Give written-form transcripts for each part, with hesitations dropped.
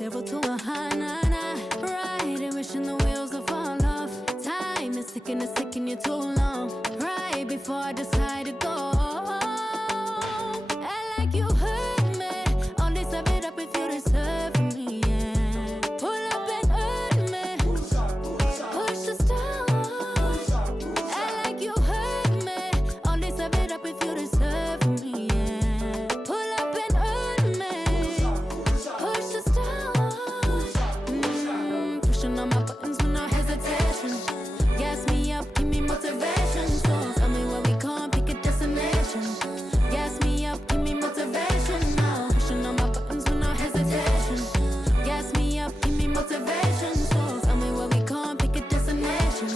0 to a high, nah, nah. Riding, wishing the wheels will fall off. Time is ticking, it's taking you too long. Right before I decide to go. Act like you hurt me. Only serve it up if you deserve me, yeah. Pull up and hurt me. Push the start. Act like you hurt me. Only serve it up if you deserve me, yeah. Pull up and hurt me. Push the start. Pushing on my buttons with no hesitation. Gas me up, give me motivation. So tell me where we going, pick a destination. Gas me up, give me motivation now. Pushing on my buttons with no hesitation. Gas me up, give me motivation. So tell me where we going, pick a destination.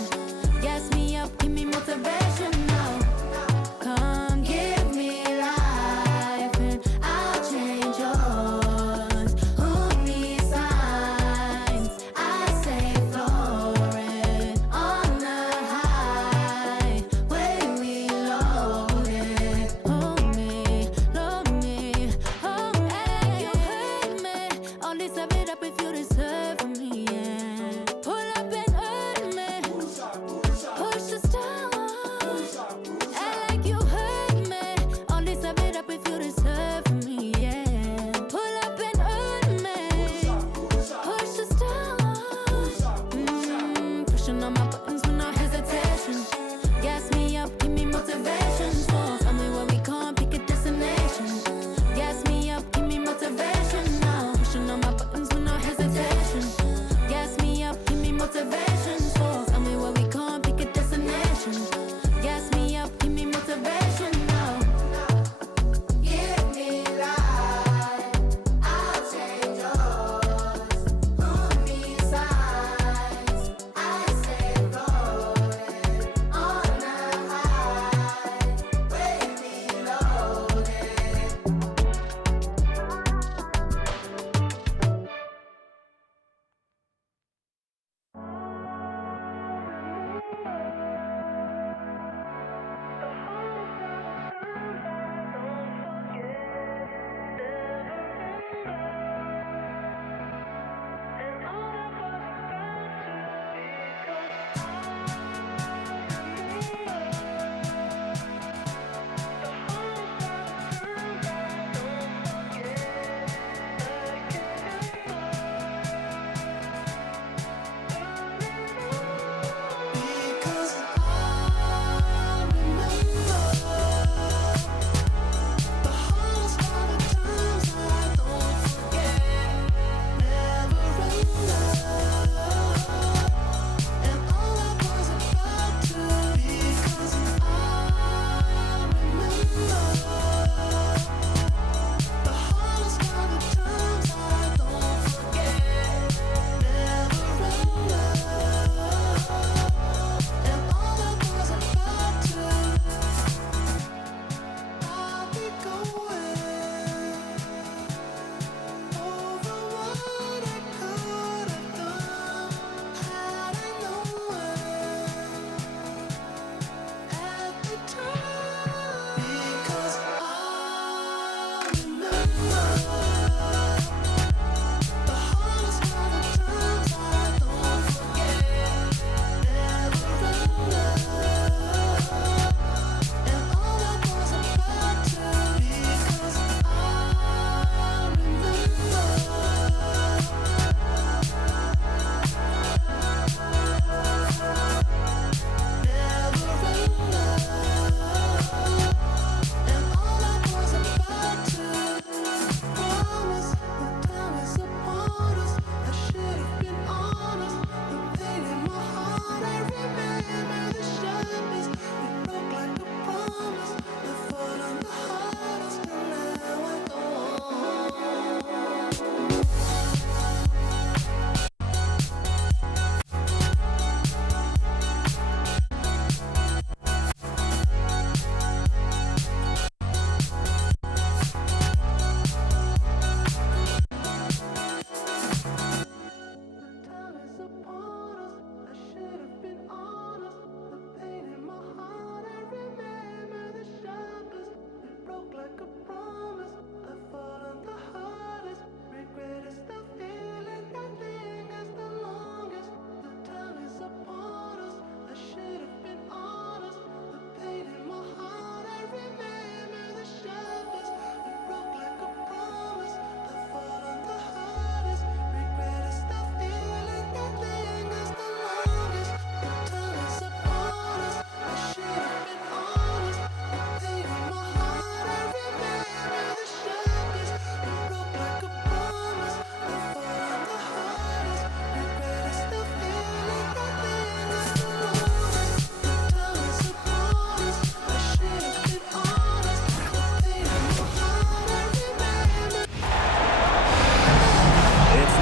Gas me up, give me motivation now. Come give me life and I'll change yours. Who needs signs? I say floating on the highway we loaded. Hold me, hold me, you hurt me. Only serve it up if you deserve me, yeah. Pull up and hurt me. Push the start. Act like you hurt me. Only serve it up if you deserve me, yeah. Pull up and hurt me. Push the start. Pushing on my buttons with no hesitation. Gas me up, give me motivation. So tell me where we going, pick a destination. Gas me up, give me motivation now. Pushing on my buttons with no hesitation.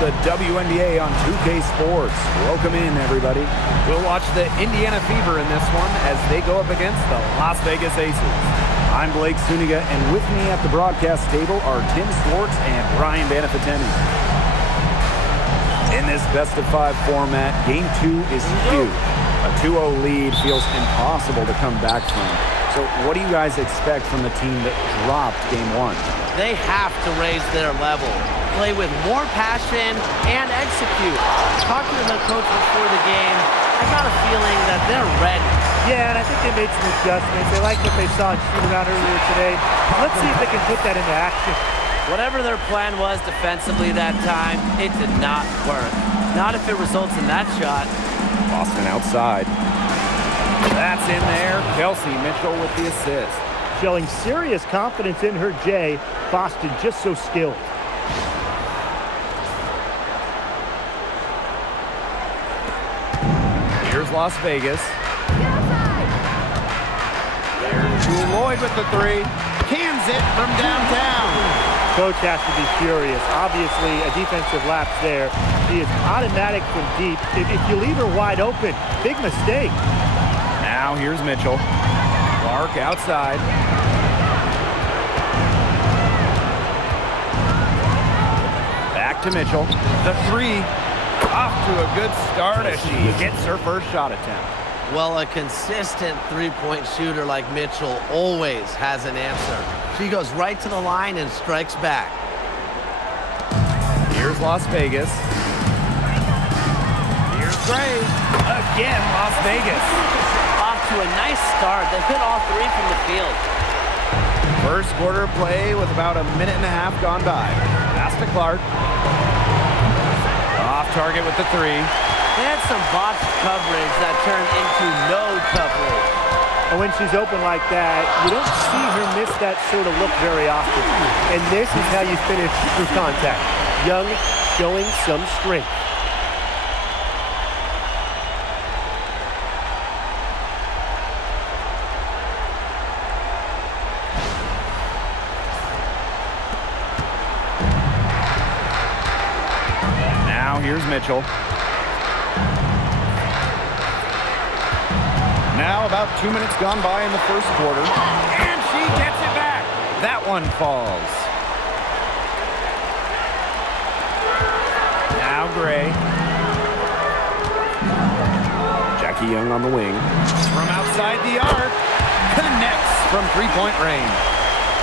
the WNBA on 2K Sports. Welcome in, everybody. We'll watch the Indiana Fever in this one as they go up against the Las Vegas Aces. I'm Blake Suniga, and with me at the broadcast table are Tim Swartz and Brian Banafiteni. In this best-of-5 format, Game 2 is huge. A 2-0 lead feels impossible to come back from. So what do you guys expect from the team that dropped Game 1? They have to raise their level, play with more passion, and execute. Talking to the coach before the game, I got a feeling that they're ready. Yeah, and I think they made some adjustments. They liked what they saw in shoot-around earlier today. Let's see if they can put that into action. Whatever their plan was defensively that time, it did not work. Not if it results in that shot. Boston outside. That's in there. Kelsey Mitchell with the assist. Showing serious confidence in her J. Boston just so skilled. Here's Las Vegas. There's Lloyd with the three. Cans it from downtown. Coach has to be furious. Obviously, a defensive lapse there. He is automatic from deep. If you leave her wide open, big mistake. Now here's Mitchell. Clark outside. Back to Mitchell. The three. Off to a good start as she gets her first shot attempt. Well, a consistent three-point shooter like Mitchell always has an answer. She goes right to the line and strikes back. Here's Las Vegas. Here's Gray. Again, Las Vegas. Off to a nice start. They've hit all three from the field. First quarter play with about a minute and a half gone by. Pass to Clark. Off target with the three. They had some botched coverage that turned into no coverage. And when she's open like that, you don't see her miss that sort of look very often. And this is how you finish through contact. Young showing some strength. Now here's Mitchell. Now about 2 minutes gone by in the first quarter. And she gets it back. That one falls. Now Gray. Jackie Young on the wing. From outside the arc. Connects from three-point range.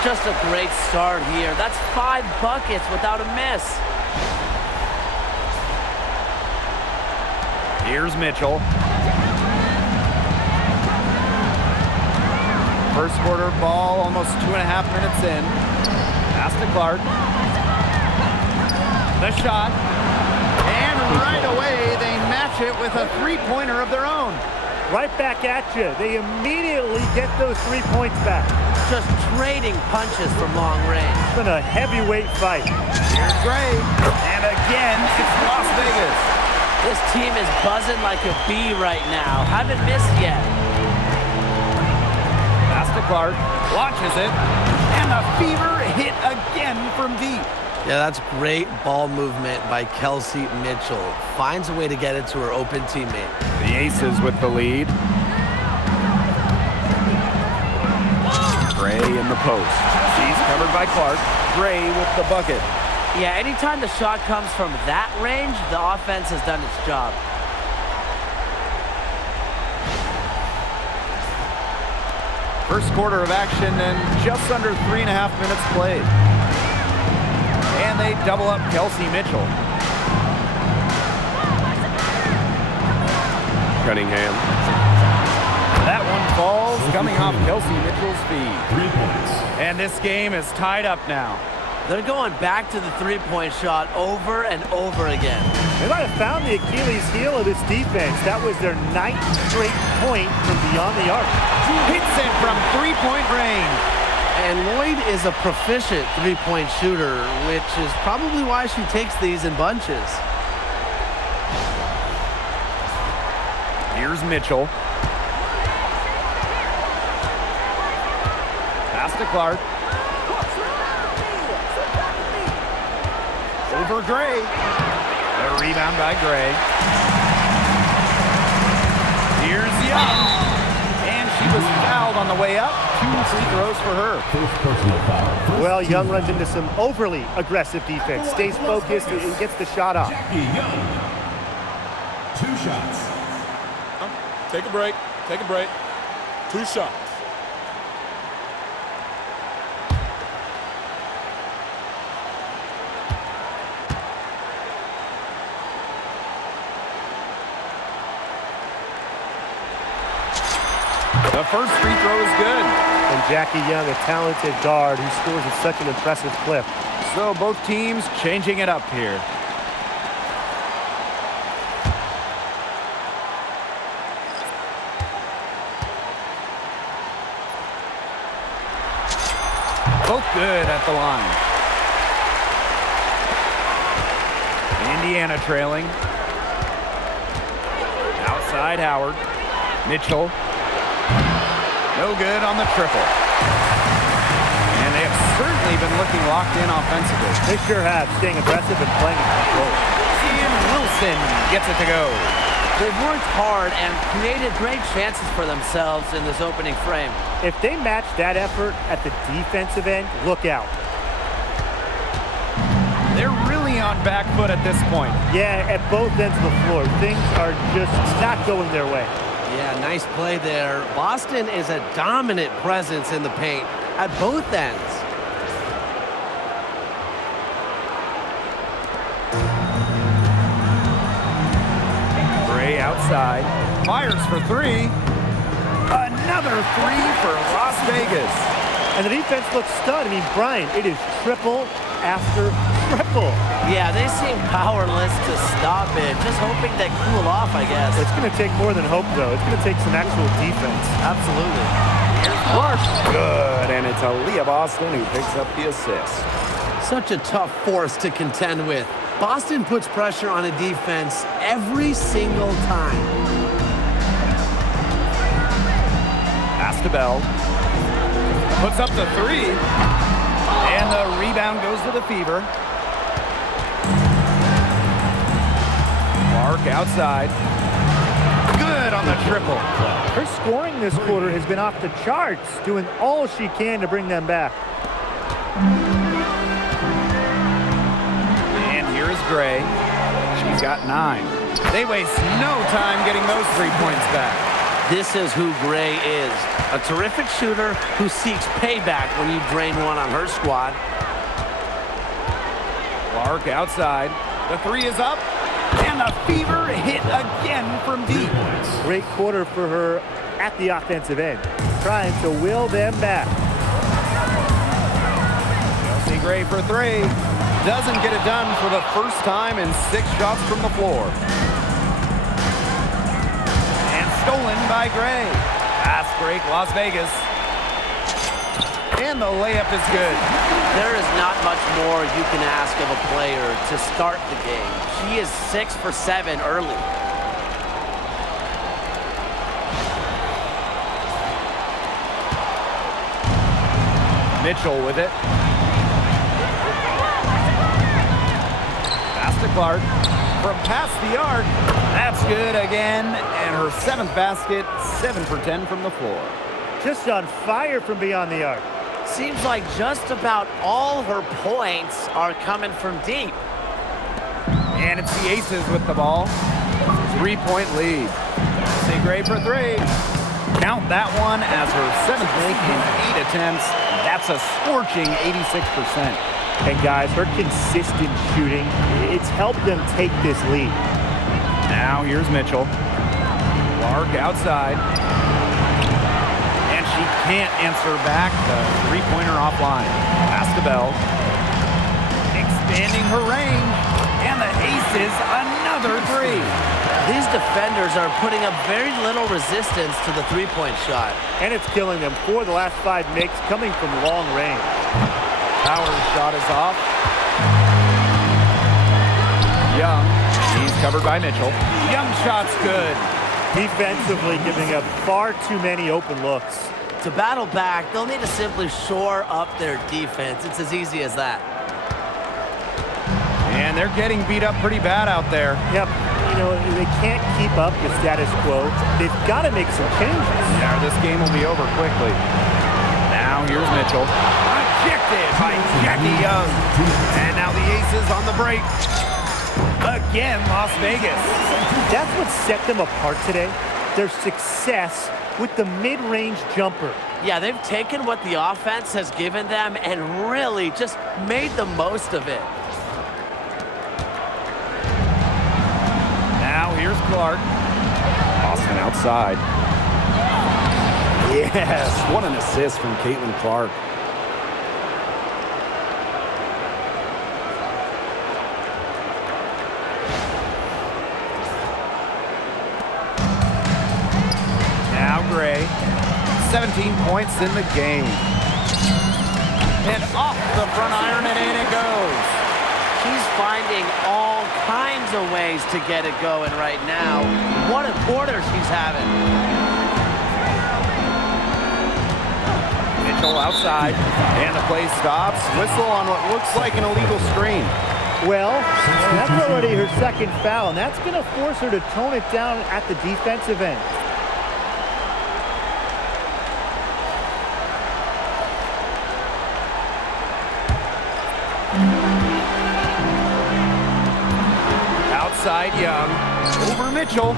Just a great start here. That's 5 buckets without a miss. Here's Mitchell. First quarter ball, almost 2.5 minutes in. Pass to Clark. The shot. And right away, they match it with a three-pointer of their own. Right back at you. They immediately get those 3 points back. Just trading punches from long range. It's been a heavyweight fight. Here's Gray. And again, it's Las Vegas. This team is buzzing like a bee right now. Haven't missed yet. Pass to Clark. Launches it. And the Fever hit again from deep. Yeah, that's great ball movement by Kelsey Mitchell. Finds a way to get it to her open teammate. The Aces with the lead. Gray in the post. She's covered by Clark. Gray with the bucket. Yeah, anytime the shot comes from that range, the offense has done its job. First quarter of action and just under 3.5 minutes played. And they double up Kelsey Mitchell. Cunningham. That one falls, coming off Kelsey Mitchell's feet. 3 points. And this game is tied up now. They're going back to the three-point shot over and over again. They might have found the Achilles heel of this defense. That was their 9th straight point from beyond the arc. Hits it from three-point range. And Lloyd is a proficient three-point shooter, which is probably why she takes these in bunches. Here's Mitchell. Pass to Clark. Over Gray. rebound by Gray. Here's Young. And she was fouled on the way up. 2 free throws for her. Well, Young runs into some overly aggressive defense. Stays focused and gets the shot off. 2 shots. Take a break. Take a break. 2 shots. The first free throw is good. And Jackie Young, a talented guard who scores at such an impressive clip. So both teams changing it up here. Both good at the line. Indiana trailing. Outside Howard. Mitchell. No good on the triple. And they have certainly been looking locked in offensively. They sure have, staying aggressive and playing in control. Ian Wilson gets it to go. They've worked hard and created great chances for themselves in this opening frame. If they match that effort at the defensive end, look out. They're really on back foot at this point. Yeah, at both ends of the floor. Things are just not going their way. Yeah, nice play there. Boston is a dominant presence in the paint at both ends. Gray outside. Fires for 3. Another 3 for Las Vegas. And the defense looks stunned. I mean, Brian, it is triple after triple. Yeah, they seem powerless to stop it. Just hoping they cool off, I guess. It's going to take more than hope, though. It's going to take some actual defense. Absolutely. Here's Clark. Good, and it's Aaliyah Boston who picks up the assist. Such a tough force to contend with. Boston puts pressure on a defense every single time. Pass to Bell. Puts up the 3. And the rebound goes to the Fever. Clark outside. Good on the triple. Her scoring this quarter has been off the charts, doing all she can to bring them back. And here is Gray. She's got 9. They waste no time getting those 3 points back. This is who Gray is. A terrific shooter who seeks payback when you drain one on her squad. Clark outside. The 3 is up. And the Fever hit again from deep. Great quarter for her at the offensive end, trying to will them back. Chelsea Gray for 3. Doesn't get it done for the first time in 6 shots from the floor. And stolen by Gray. Pass break, Las Vegas. And the layup is good. There is not much more you can ask of a player to start the game. She is 6 for 7 early. Mitchell with it. Pass to Clark. From past the arc. That's good again. And her 7th basket, 7 for 10 from the floor. Just on fire from beyond the arc. Seems like just about all her points are coming from deep. And it's the Aces with the ball. 3-point lead. Chelsea Gray for 3. Count that one as her 7th make in 8 attempts. That's a scorching 86%. And guys, her consistent shooting, it's helped them take this lead. Now here's Mitchell. Clark outside. And she can't answer back. The 3-pointer offline. Pass to Bell. Expanding her range. And the Aces, another 3. These defenders are putting up very little resistance to the 3-point shot. And it's killing them. 4 of the last 5 makes coming from long range. Howard's shot is off. Young. He's covered by Mitchell. Young shot's good. Defensively giving up far too many open looks. To battle back, they'll need to simply shore up their defense. It's as easy as that. And they're getting beat up pretty bad out there. Yep. You know, they can't keep up the status quo. They've got to make some changes. Yeah, this game will be over quickly. Now here's Mitchell. Rejected by Jackie Young. And now the Aces on the break. Again, Las Vegas. That's what set them apart today. Their success with the mid-range jumper. Yeah, they've taken what the offense has given them and really just made the most of it. Now here's Clark. Austin outside. Yes, what an assist from Caitlin Clark. Now Gray. 17 points in the game. And off the front iron and in it goes. She's finding all kinds of ways to get it going right now. What a quarter she's having. Mitchell outside, and the play stops. Whistle on what looks like an illegal screen. Well, that's already her second foul, and that's going to force her to tone it down at the defensive end. Outside Young, over Mitchell,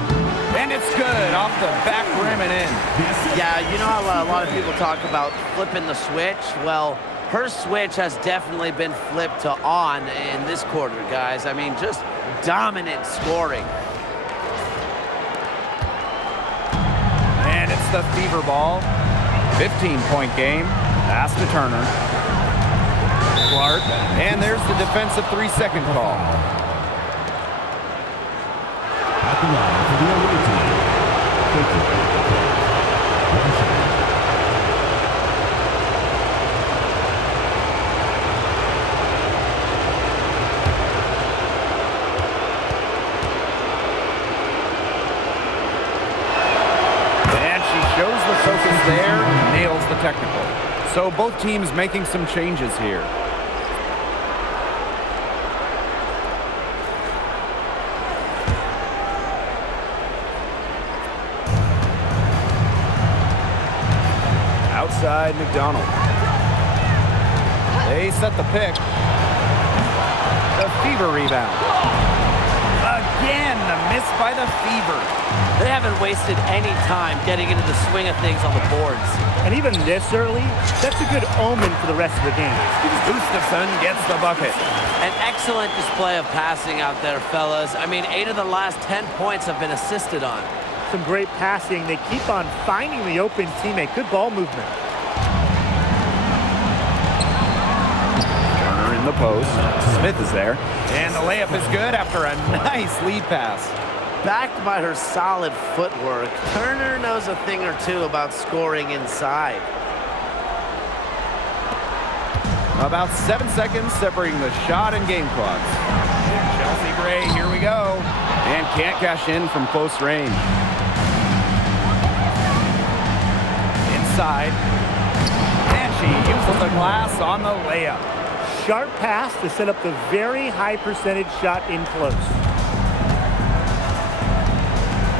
and it's good off the back rim and in. Yeah, you know how a lot of people talk about flipping the switch? Well, her switch has definitely been flipped to on in this quarter, guys. I mean, just dominant scoring. And it's the Fever ball. 15-point game. Pass to Turner. Clark, and there's the defensive 3-second call. At the line for the away team, And she shows the focus there, nails the technical. So both teams making some changes here. Outside McDonald. They set the pick. The Fever rebound. Again, the miss by the Fever. They haven't wasted any time getting into the swing of things on the boards. And even this early, that's a good omen for the rest of the game. Gustafson gets the bucket. An excellent display of passing out there, fellas. I mean, 8 of the last 10 points have been assisted on. Some great passing. They keep on finding the open teammate. Good ball movement. Turner in the post. Smith is there. And the layup is good after a nice lead pass. Backed by her solid footwork, Turner knows a thing or two about scoring inside. About 7 seconds separating the shot and game clocks. Chelsea Gray, here we go. And can't cash in from close range. Inside. And she uses the glass on the layup. Sharp pass to set up the very high percentage shot in close.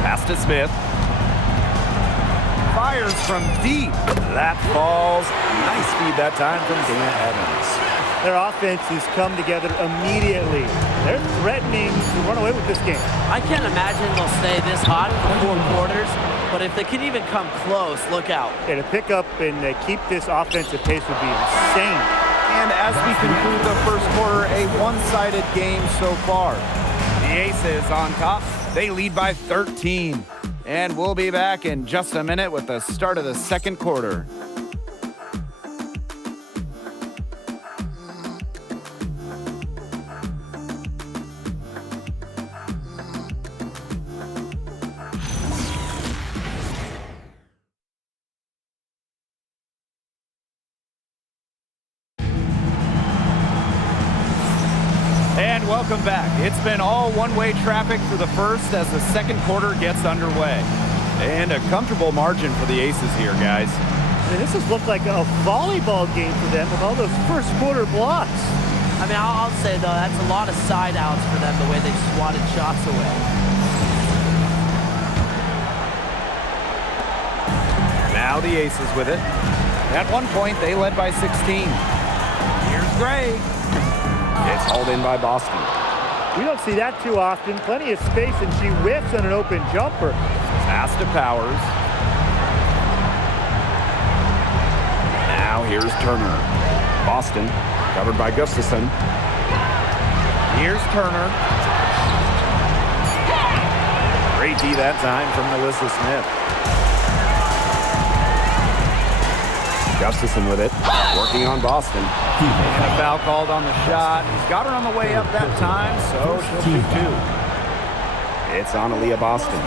Pass to Smith. Fires from deep. That falls. Nice feed that time from Dana Evans. Their offenses come together immediately. They're threatening to run away with this game. I can't imagine they'll stay this hot for 4 quarters, but if they can even come close, look out. And to pick up and keep this offensive pace would be insane. And as we conclude the first quarter, a one-sided game so far. The Aces on top. They lead by 13. And we'll be back in just a minute with the start of the second quarter. And welcome back. It's been all one-way traffic through the first as the second quarter gets underway. And a comfortable margin for the Aces here, guys. I mean, this has looked like a volleyball game for them with all those first quarter blocks. I mean, I'll say, though, that's a lot of side outs for them, the way they've swatted shots away. Now the Aces with it. At one point, they led by 16. Here's Gray. It's hauled in by Boston. We don't see that too often. Plenty of space, and she whiffs on an open jumper. Pass to Powers. Now here's Turner. Boston, covered by Gustafson. Here's Turner. Great D that time from Melissa Smith. Gustafson with it, working on Boston. And a foul called on the shot. He's got her on the way up that time, so she'll shoot two. It's on Aaliyah Boston.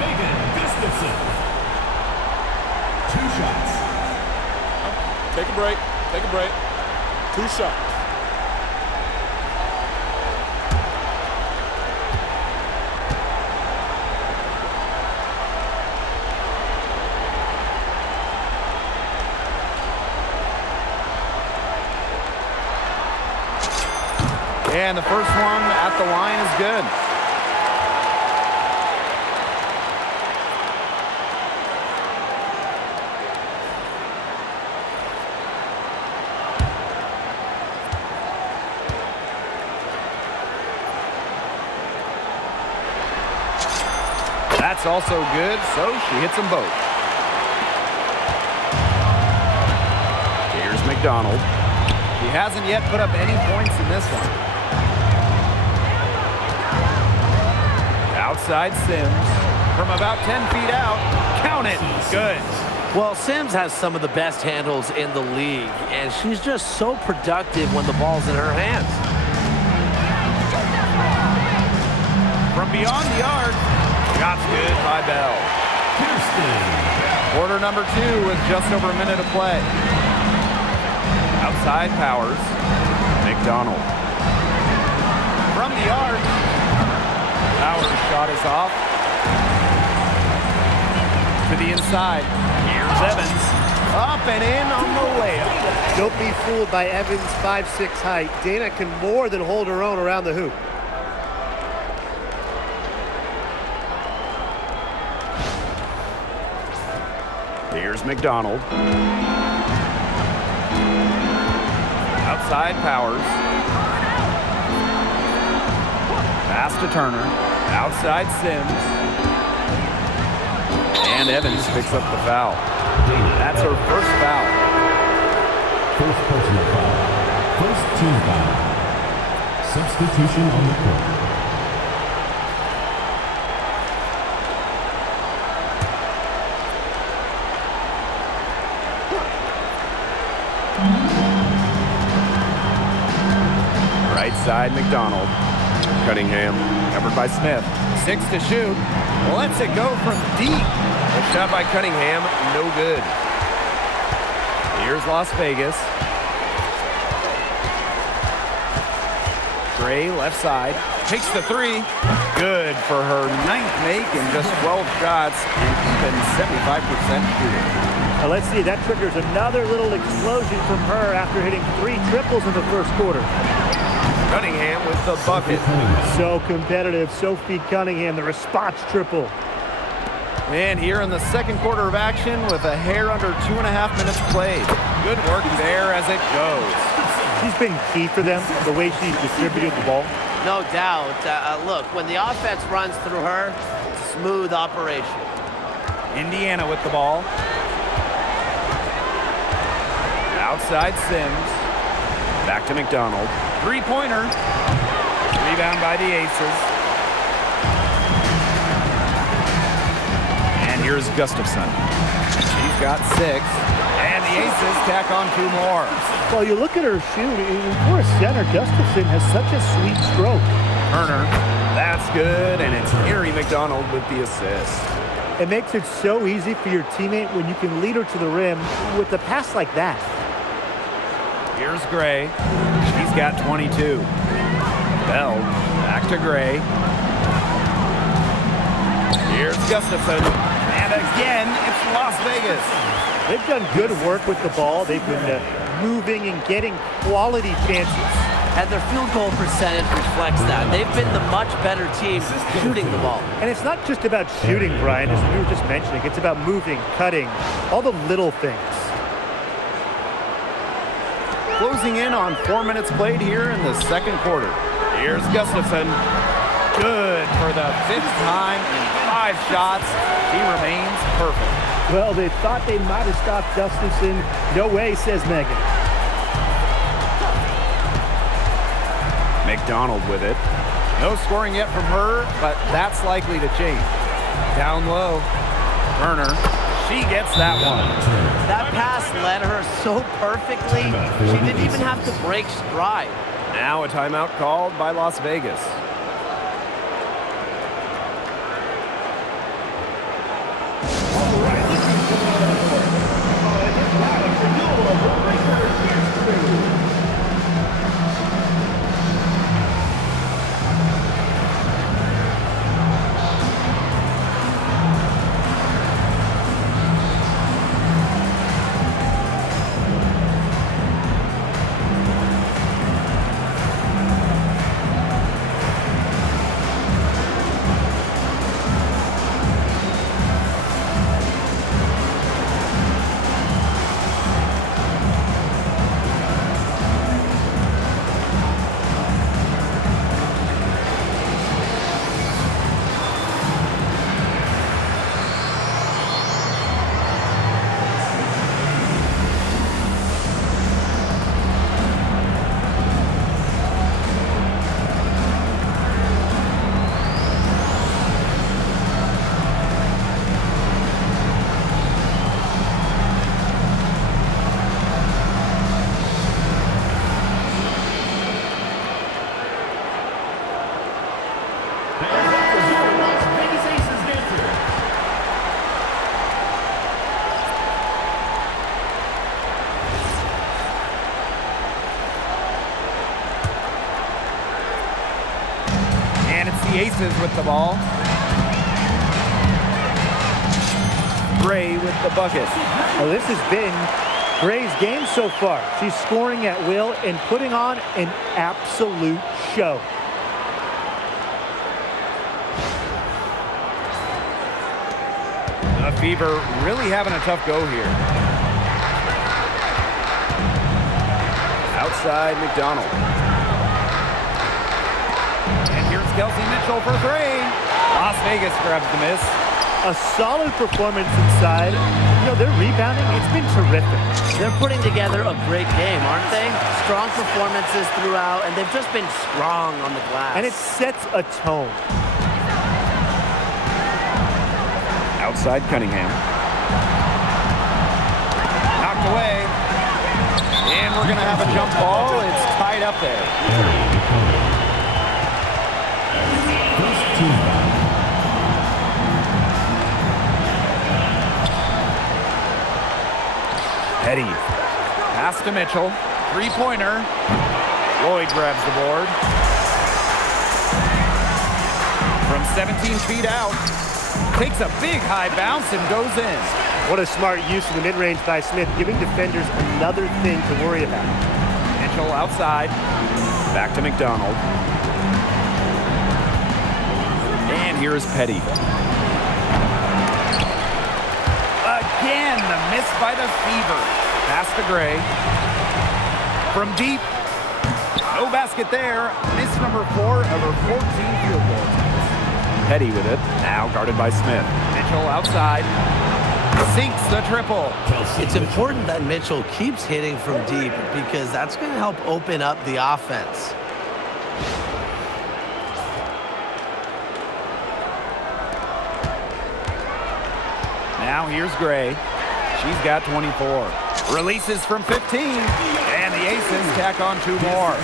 Megan Gustafson. 2 shots. Take a break. Take a break. 2 shots. And the first one at the line is good. That's also good, so she hits them both. Here's McDonald. He hasn't yet put up any points in this one. Outside Sims from about 10 feet out. Count it. Good. Well, Sims has some of the best handles in the league, and she's just so productive when the ball's in her hands. From beyond the arc. Shots good by Bell. Quarter number 2 with just over a minute to play. Outside Powers. McDonald. From the arc. Powers' shot is off. To the inside. Here's Evans. Up and in on the layup. Don't be fooled by Evans' 5'6" height. Dana can more than hold her own around the hoop. Here's McDonald. Outside Powers. Pass to Turner. Outside Sims. And Evans picks up the foul. That's her first foul. First personal foul. First team foul. Substitution on the court. Right side, McDonald. Cunningham, covered by Smith. 6 to shoot. Lets it go from deep. A shot by Cunningham, no good. Here's Las Vegas. Gray, left side, takes the 3. Good for her 9th make in just 12 shots and even 75% shooting. Now let's see, that triggers another little explosion from her after hitting 3 triples in the first quarter. Cunningham with the bucket. So competitive, Sophie Cunningham, the response triple. And here in the second quarter of action with a hair under 2.5 minutes played. Good work there as it goes. She's been key for them, the way she's distributed the ball. No doubt. Look, when the offense runs through her, smooth operation. Indiana with the ball. Outside Sims. Back to McDonald. 3-pointer. Rebound by the Aces. And here's Gustafson. She's got 6. And the Aces tack on 2 more. Well, you look at her shoot, for a center, Gustafson has such a sweet stroke. Turner. That's good, and it's Harry McDonald with the assist. It makes it so easy for your teammate when you can lead her to the rim with a pass like that. Here's Gray. She's got 22. Bell, back to Gray. Here's Gustafson. And again, it's Las Vegas. They've done good work with the ball. They've been moving and getting quality chances. And their field goal percentage reflects that. They've been the much better team shooting the ball. And it's not just about shooting, Brian, as we were just mentioning. It's about moving, cutting, all the little things. Closing in on 4 minutes played here in the second quarter. Here's Gustafson. Good for the 5th time in 5 shots. He remains perfect. Well, they thought they might have stopped Gustafson. No way, says Megan. McDonald with it. No scoring yet from her, but that's likely to change. Down low. Turner. She gets that one. That pass led her so perfectly, she didn't even have to break stride. Now a timeout called by Las Vegas. Aces with the ball. Gray with the bucket. Well, this has been Gray's game so far. She's scoring at will and putting on an absolute show. The Fever really having a tough go here. Outside McDonald. Kelsey Mitchell for 3. Las Vegas grabs the miss. A solid performance inside. You know, their rebounding, it's been terrific. They're putting together a great game, aren't they? Strong performances throughout, and they've just been strong on the glass. And it sets a tone. Outside Cunningham. Knocked away. And we're going to have a jump ball. It's tied up there. Petty. Pass to Mitchell. 3-pointer. Lloyd grabs the board. From 17 feet out. Takes a big high bounce and goes in. What a smart use of the mid-range by Smith, giving defenders another thing to worry about. Mitchell outside. Back to McDonald. And here's Petty. Again, the miss by the Fever. Pass to Gray. From deep. No basket there. Miss number 4 of her 14 field goals. Petty with it. Now guarded by Smith. Mitchell outside. Sinks the triple. It's important that Mitchell keeps hitting from deep because that's going to help open up the offense. Now here's Gray. She's got 24. Releases from 15. And the Aces tack on 2 more.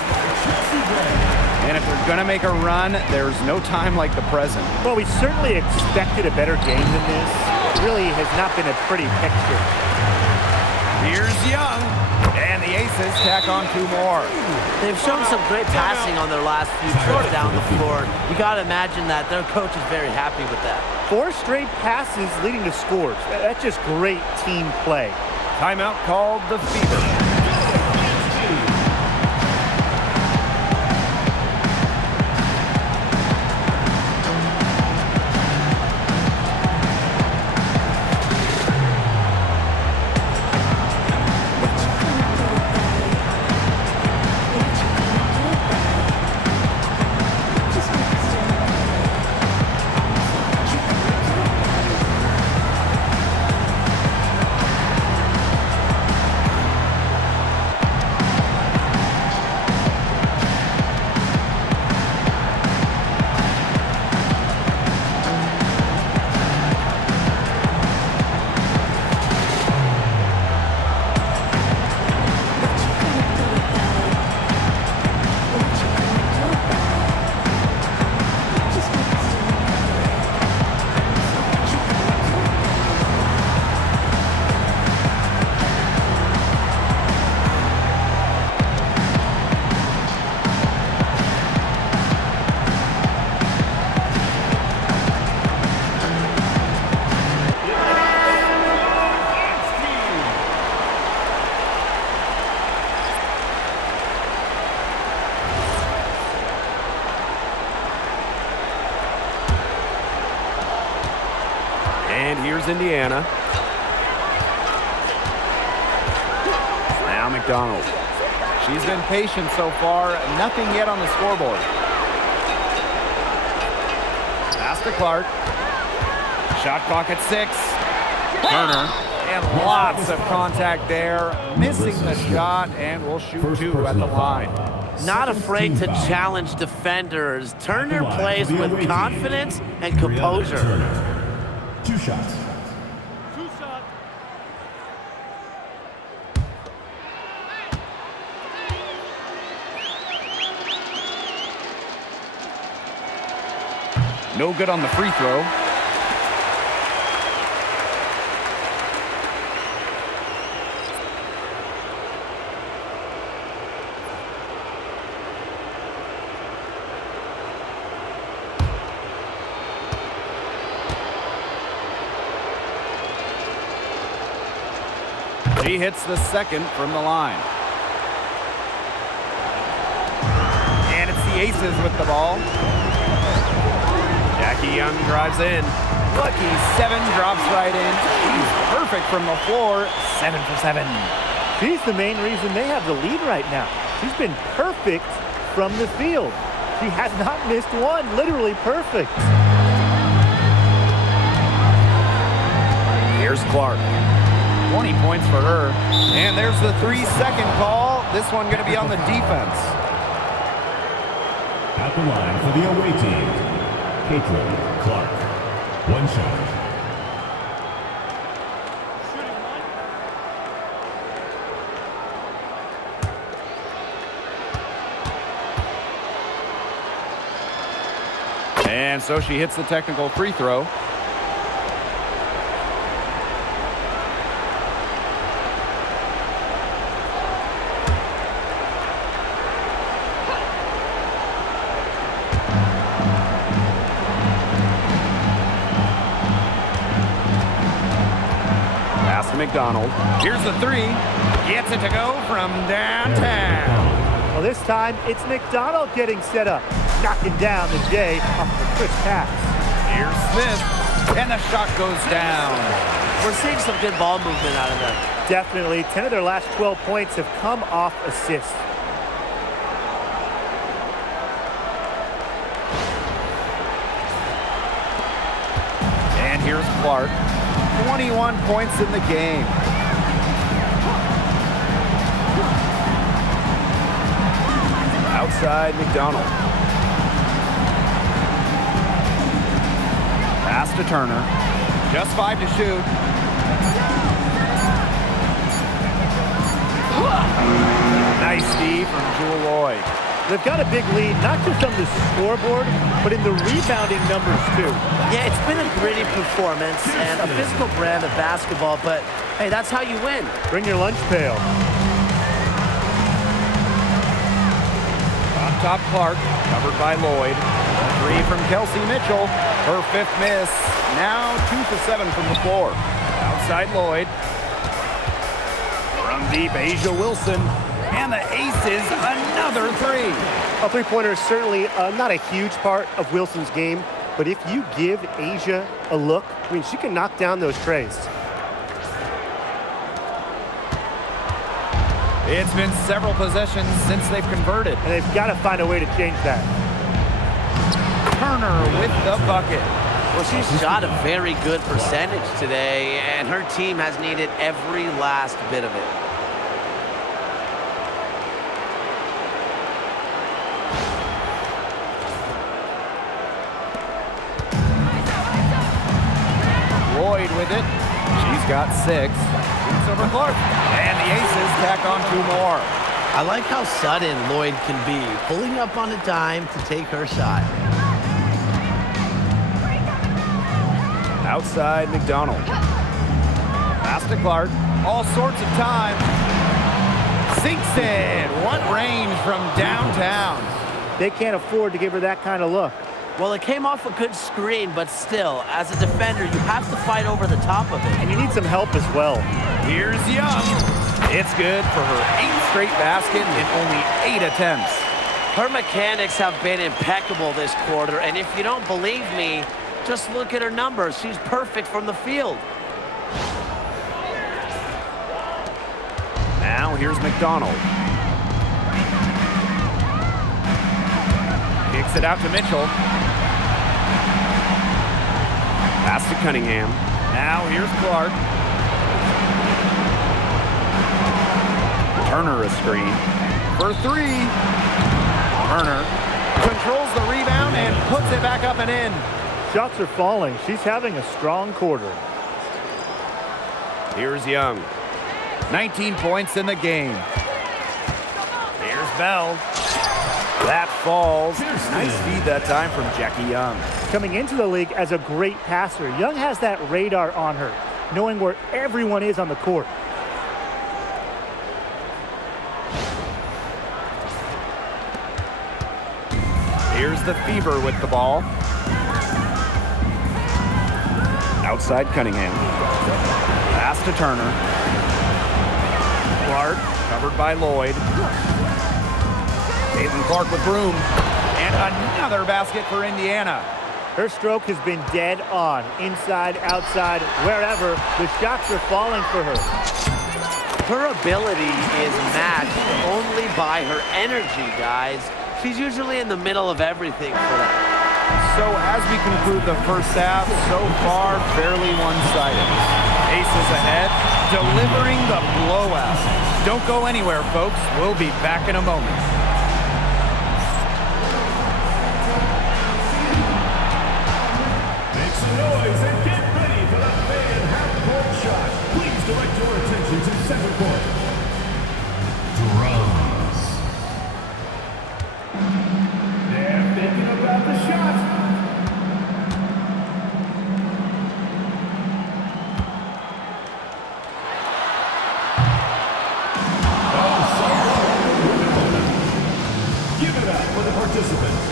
And if they're going to make a run, there's no time like the present. Well, we certainly expected a better game than this. It really has not been a pretty picture. Here's Young. And the Aces tack on 2 more. They've shown some great passing on their last few trips down the floor. You got to imagine that their coach is very happy with that. 4 straight passes leading to scores. That's just great team play. Timeout called the Fever. And here's Indiana. Now McDonald. She's been patient so far. Nothing yet on the scoreboard. Pass to Clark. Shot clock at 6. Turner. And lots of contact there. Missing the shot, and we'll shoot 2 at the line. Not afraid to challenge defenders. Turner plays with confidence and composure. 2 shots. No good on the free throw. She hits the second from the line. And it's the Aces with the ball. Jackie Young drives in. Lucky 7 drops right in. She's perfect from the floor. 7 for 7. She's the main reason they have the lead right now. She's been perfect from the field. She has not missed one. Literally perfect. Here's Clark. 20 points for her. And there's the 3-second call. This one going to be on the defense. At the line for the away team, Caitlin Clark. 1 shot. And so she hits the technical free throw. Pass to McDonald. Here's the 3. Gets it to go from downtown. Well, this time it's McDonald getting set up, knocking down the J off the crisp pass. Here's Smith. And the shot goes down. We're seeing some good ball movement out of them. Definitely. 10 of their last 12 points have come off assists. And here's Clark. 21 points in the game. Outside McDonald. Pass to Turner. Just 5 to shoot. Nice D from Jewel Lloyd. They've got a big lead, not just on the scoreboard, but in the rebounding numbers, too. Yeah, it's been a gritty performance and a physical brand of basketball, but hey, that's how you win. Bring your lunch pail. On top, Clark, covered by Lloyd. 3 from Kelsey Mitchell. Her 5th miss. Now 2 for 7 from the floor. Outside Lloyd. From deep, Asia Wilson. And the Aces, another 3. A three-pointer is certainly not a huge part of Wilson's game, but if you give Asia a look, I mean, she can knock down those trays. It's been several possessions since they've converted. And they've got to find a way to change that. Turner with the bucket. Well, she's shot a very good percentage today, and her team has needed every last bit of it. Lloyd with it. She's got 6. Shoots over Clark. And the Aces tack on 2 more. I like how sudden Lloyd can be, pulling up on a dime to take her shot. Outside McDonald. Pass to Clark. All sorts of time. Sinks in. What range from downtown. They can't afford to give her that kind of look. Well, it came off a good screen, but still, as a defender, you have to fight over the top of it. And you need some help as well. Here's Young. It's good for her 8th straight basket in only 8 attempts. Her mechanics have been impeccable this quarter, and if you don't believe me, Just look at her numbers. She's perfect from the field. Now here's McDonald. Kicks it out to Mitchell. Pass to Cunningham. Now here's Clark. Turner a screen. For three. Turner controls the rebound and puts it back up and in. Shots are falling. She's having a strong quarter. Here's Young. 19 points in the game. Here's Bell. That falls. Nice feed that time from Jackie Young. Coming into the league as a great passer, Young has that radar on her, knowing where everyone is on the court. Here's the Fever with the ball. Outside Cunningham. Pass to Turner. Clark covered by Lloyd. Caitlin Clark with room. And another basket for Indiana. Her stroke has been dead on. Inside, outside, wherever, the shots are falling for her. Her ability is matched only by her energy, guys. She's usually in the middle of everything for them. So as we conclude the first half, so far fairly one-sided. Aces ahead, delivering the blowout. Don't go anywhere, folks. We'll be back in a moment. Make some noise and get ready for the fan half-court shot. Please direct your attention to center court. Drums. They're thinking about the shot. Give it up for the participants.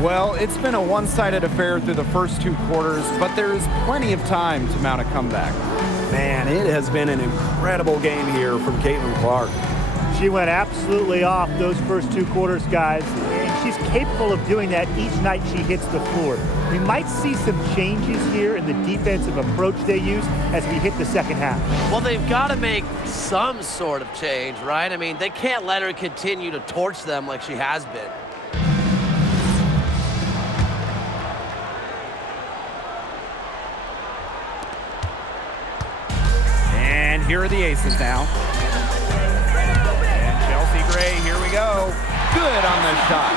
Well, it's been a one-sided affair through the first two quarters, but there's plenty of time to mount a comeback. Man, it has been an incredible game here from Caitlin Clark. She went absolutely off those first two quarters, guys, and she's capable of doing that each night she hits the floor. We might see some changes here in the defensive approach they use as we hit the second half. Well, they've got to make some sort of change, right? I mean, they can't let her continue to torch them like she has been. And here are the aces now. And Chelsea Gray, here we go. Good on the shot.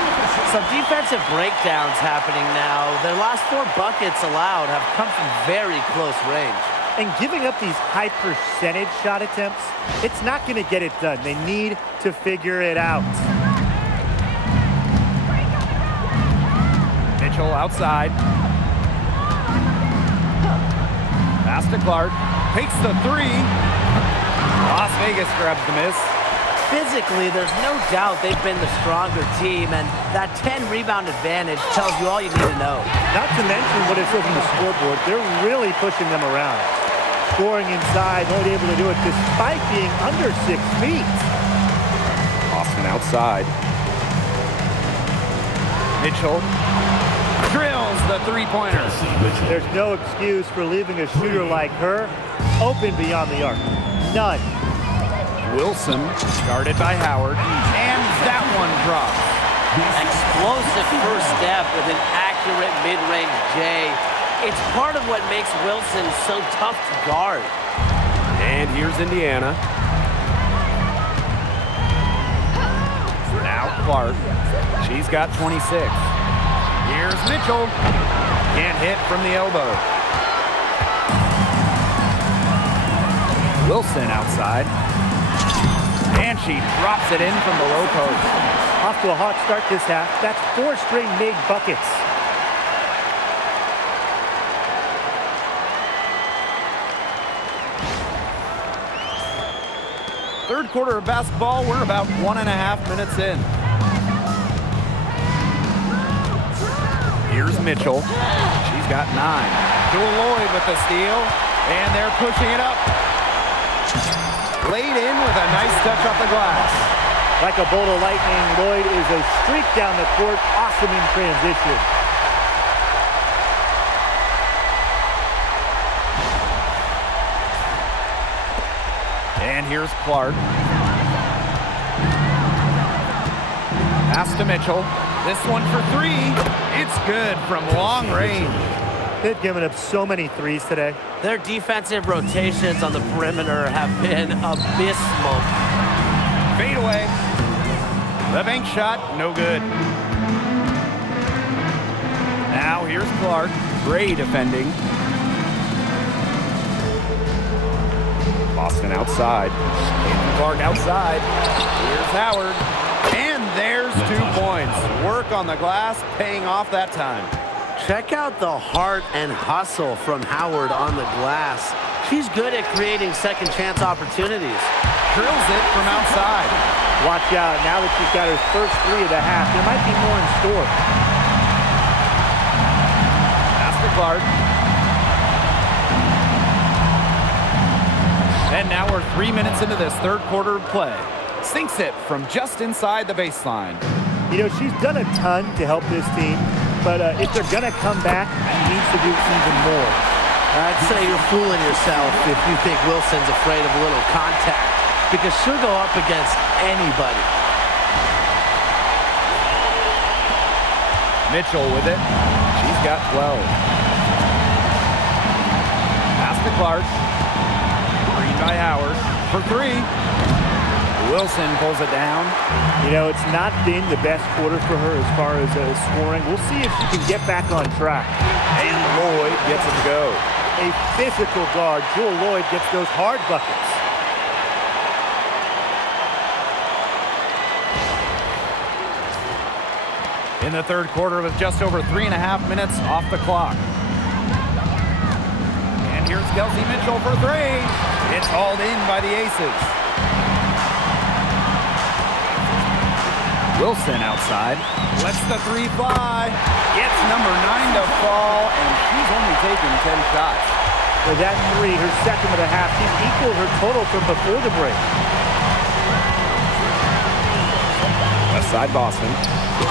Some defensive breakdowns happening now. Their last 4 buckets allowed have come from very close range. And giving up these high percentage shot attempts, it's not going to get it done. They need to figure it out. Mitchell outside. Pass to Clark. Takes the three. Las Vegas grabs the miss. Physically, there's no doubt they've been the stronger team, and that 10-rebound advantage tells you all you need to know. Not to mention what it says on the scoreboard, they're really pushing them around. Scoring inside, not able to do it despite being under 6 feet. Austin outside. Mitchell drills the three-pointer. There's no excuse for leaving a shooter like her open beyond the arc. None. Wilson guarded by Howard, and that one drops. Explosive first step with an accurate mid-range J. It's part of what makes Wilson so tough to guard. And here's Indiana. Clark. She's got 26. Here's Mitchell. Can't hit from the elbow. Wilson outside. And she drops it in from the low post. Off to a hot start this half. That's 4 straight made buckets. Third quarter of basketball, we're about 1.5 minutes in. Here's Mitchell. She's got 9. Jewel Lloyd with the steal, and they're pushing it up. Laid in with a nice touch off the glass. Like a bolt of lightning, Lloyd is a streak down the court. Awesome in transition. And here's Clark. Pass to Mitchell. This one for 3. It's good from long range. They've given up so many threes today. Their defensive rotations on the perimeter have been abysmal. Fade away. The bank shot, no good. Now here's Clark. Great defending. Boston outside. Caitlin Clark outside. Here's Howard. And there's 2 points. Work on the glass, paying off that time. Check out the heart and hustle from Howard on the glass. She's good at creating second chance opportunities. Drills it from outside. Watch out, now that she's got her first 3 of the half, there might be more in store. Pass to Clark. And now we're 3 minutes into this third quarter of play. Sinks it from just inside the baseline. You know, she's done a ton to help this team, but if they're going to come back, she needs to do even more. I'd say you're fooling yourself if you think Wilson's afraid of a little contact, because she'll go up against anybody. Mitchell with it. She's got 12. Pass to Clark. Screen by Howard for 3. Wilson pulls it down. You know, it's not been the best quarter for her as far as scoring. We'll see if she can get back on track. And Lloyd gets it to go. A physical guard, Jewel Lloyd, gets those hard buckets. In the third quarter with just over 3.5 minutes off the clock. And here's Kelsey Mitchell for 3. It's hauled in by the Aces. Wilson outside. Lets the 3 fly. Gets number 9 to fall, and she's only taken 10 shots. For that 3, her second of the half, she's equaled her total from before the break. West side Boston.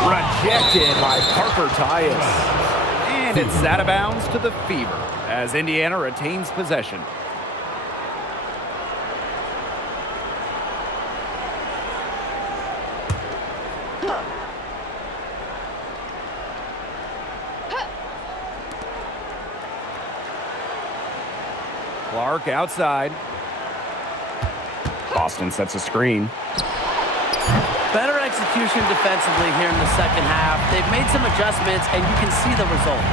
Rejected by Parker Tyus. And it's out of bounds to the Fever as Indiana retains possession. Clark outside. Boston sets a screen. Better execution defensively here in the second half. They've made some adjustments, and you can see the result.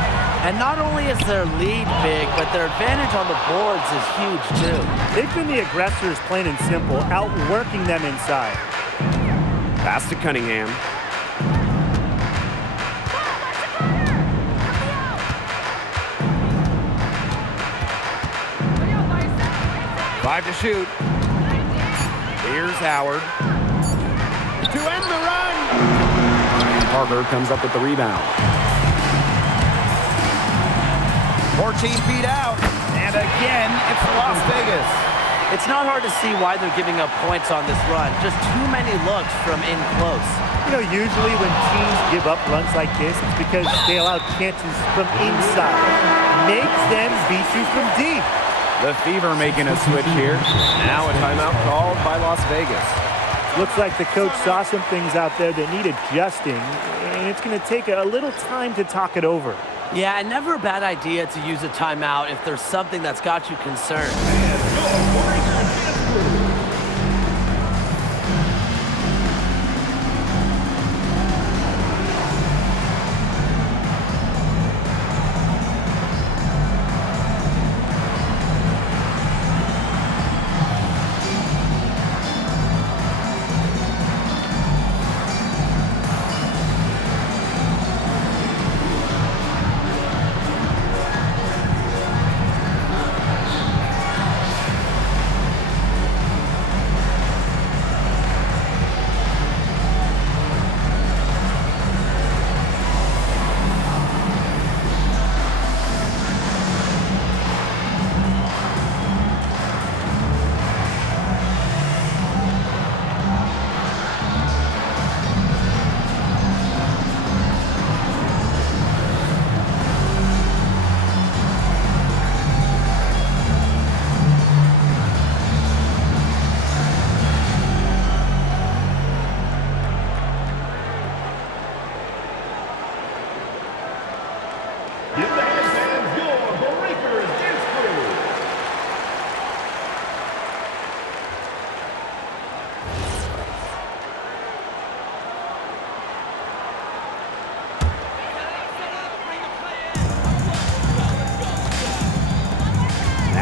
And not only is their lead big, but their advantage on the boards is huge, too. They've been the aggressors, plain and simple, outworking them inside. Pass to Cunningham. Five to shoot. Here's Howard. To end the run. Parker comes up with the rebound. 14 feet out. And again, it's Las Vegas. It's not hard to see why they're giving up points on this run. Just too many looks from in close. You know, usually when teams give up runs like this, it's because they allow chances from inside. Makes them beat you from deep. The Fever making a switch here. Now a timeout called by Las Vegas. Looks like the coach saw some things out there that need adjusting, and it's going to take a little time to talk it over. Yeah, and never a bad idea to use a timeout if there's something that's got you concerned.